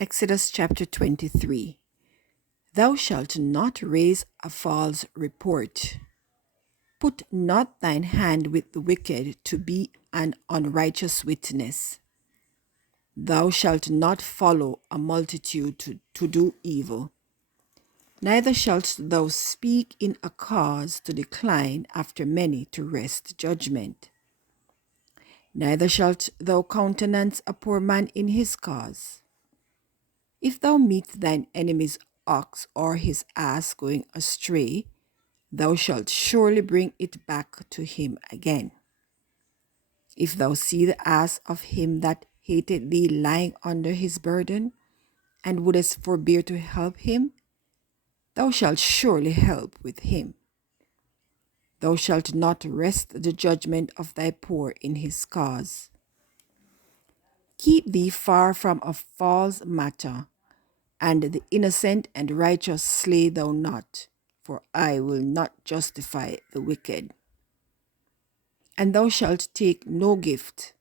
Exodus chapter 23. Thou shalt not raise a false report. Put not thine hand with the wicked to be an unrighteous witness. Thou shalt not follow a multitude to do evil. Neither shalt thou speak in a cause to decline after many to wrest judgment. Neither shalt thou countenance a poor man in his cause. If thou meet thine enemy's ox or his ass going astray, thou shalt surely bring it back to him again. If thou see the ass of him that hated thee lying under his burden, and wouldest forbear to help him, thou shalt surely help with him. Thou shalt not wrest the judgment of thy poor in his cause. Keep thee far from a false matter, and the innocent and righteous slay thou not, for I will not justify the wicked. And thou shalt take no gift,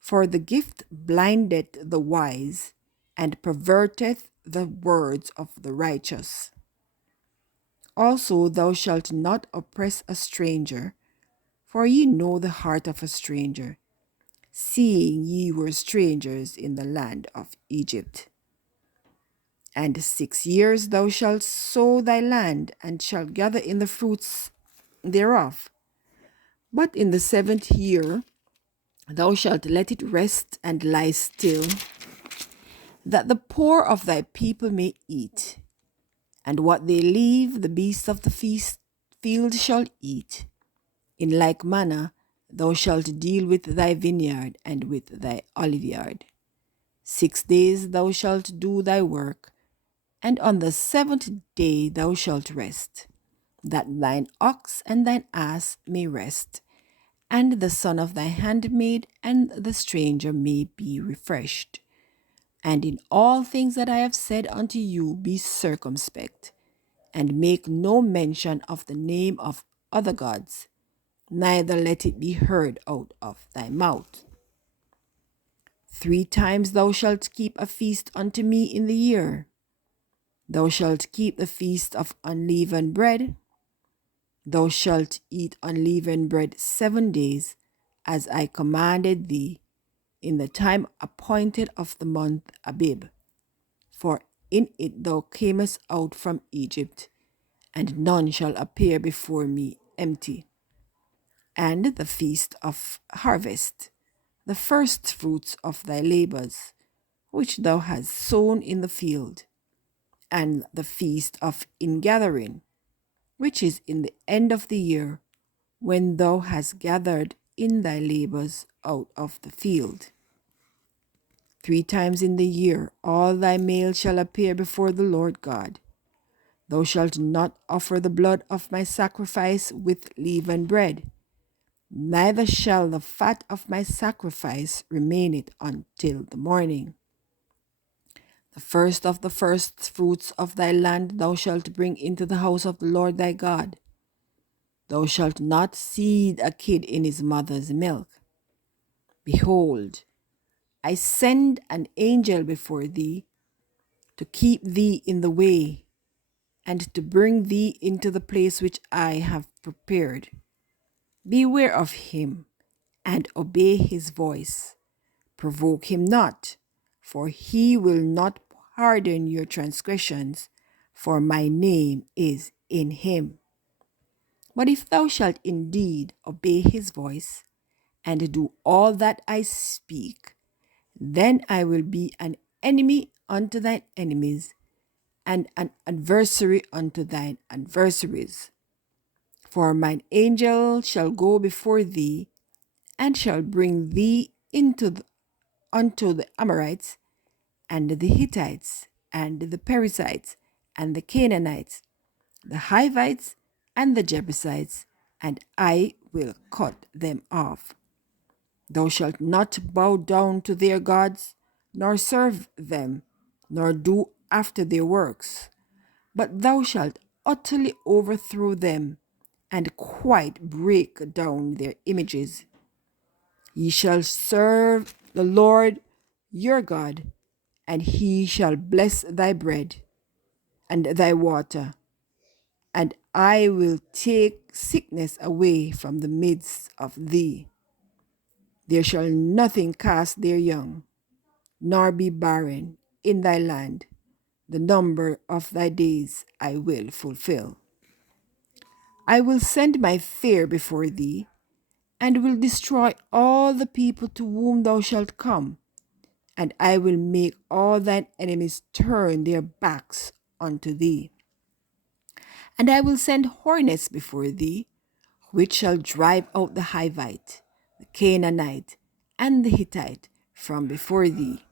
for the gift blindeth the wise, and perverteth the words of the righteous. Also thou shalt not oppress a stranger, for ye know the heart of a stranger, seeing ye were strangers in the land of Egypt. And 6 years thou shalt sow thy land, and shalt gather in the fruits thereof. But in the 7th year thou shalt let it rest and lie still, that the poor of thy people may eat, and what they leave the beasts of the field shall eat. In like manner thou shalt deal with thy vineyard and with thy oliveyard. 6 days thou shalt do thy work, and on the 7th day thou shalt rest, that thine ox and thine ass may rest, and the son of thy handmaid and the stranger may be refreshed. And in all things that I have said unto you be circumspect, and make no mention of the name of other gods, neither let it be heard out of thy mouth. 3 times thou shalt keep a feast unto me in the year. Thou shalt keep the feast of unleavened bread. Thou shalt eat unleavened bread 7 days, as I commanded thee, in the time appointed of the month Abib. For in it thou camest out from Egypt, and none shall appear before me empty. And the feast of harvest, the first fruits of thy labors, which thou hast sown in the field, and the feast of ingathering, which is in the end of the year, when thou hast gathered in thy labors out of the field. 3 times in the year all thy male shall appear before the Lord God. Thou shalt not offer the blood of my sacrifice with leavened bread, neither shall the fat of my sacrifice remain it until the morning. The first of the first fruits of thy land thou shalt bring into the house of the Lord thy God. Thou shalt not seethe a kid in his mother's milk. Behold, I send an angel before thee, to keep thee in the way, and to bring thee into the place which I have prepared. Beware of him, and obey his voice. Provoke him not, for he will not pardon your transgressions, for my name is in him. But if thou shalt indeed obey his voice, and do all that I speak, then I will be an enemy unto thine enemies, and an adversary unto thine adversaries. For mine angel shall go before thee, and shall bring thee unto the Amorites, and the Hittites, and the Perizzites, and the Canaanites, the Hivites, and the Jebusites, and I will cut them off. Thou shalt not bow down to their gods, nor serve them, nor do after their works, but thou shalt utterly overthrow them, and quite break down their images. Ye shall serve the Lord your God, and he shall bless thy bread and thy water, and I will take sickness away from the midst of thee. There shall nothing cast their young, nor be barren in thy land. The number of thy days I will fulfill. I will send my fear before thee, and will destroy all the people to whom thou shalt come, and I will make all thine enemies turn their backs unto thee. And I will send hornets before thee, which shall drive out the Hivite, the Canaanite, and the Hittite from before thee.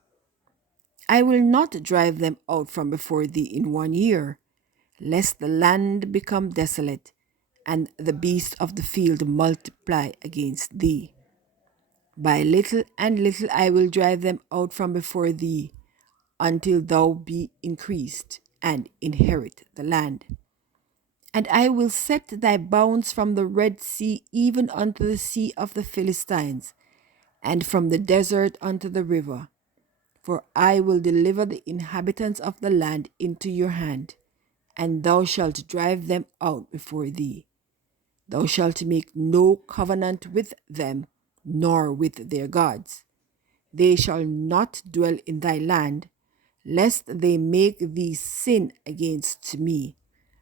I will not drive them out from before thee in 1 year, lest the land become desolate, and the beasts of the field multiply against thee. By little and little I will drive them out from before thee, until thou be increased, and inherit the land. And I will set thy bounds from the Red Sea even unto the sea of the Philistines, and from the desert unto the river. For I will deliver the inhabitants of the land into your hand, and thou shalt drive them out before thee. Thou shalt make no covenant with them, nor with their gods. They shall not dwell in thy land, lest they make thee sin against me.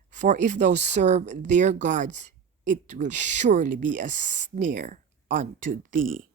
For if thou serve their gods, it will surely be a snare unto thee.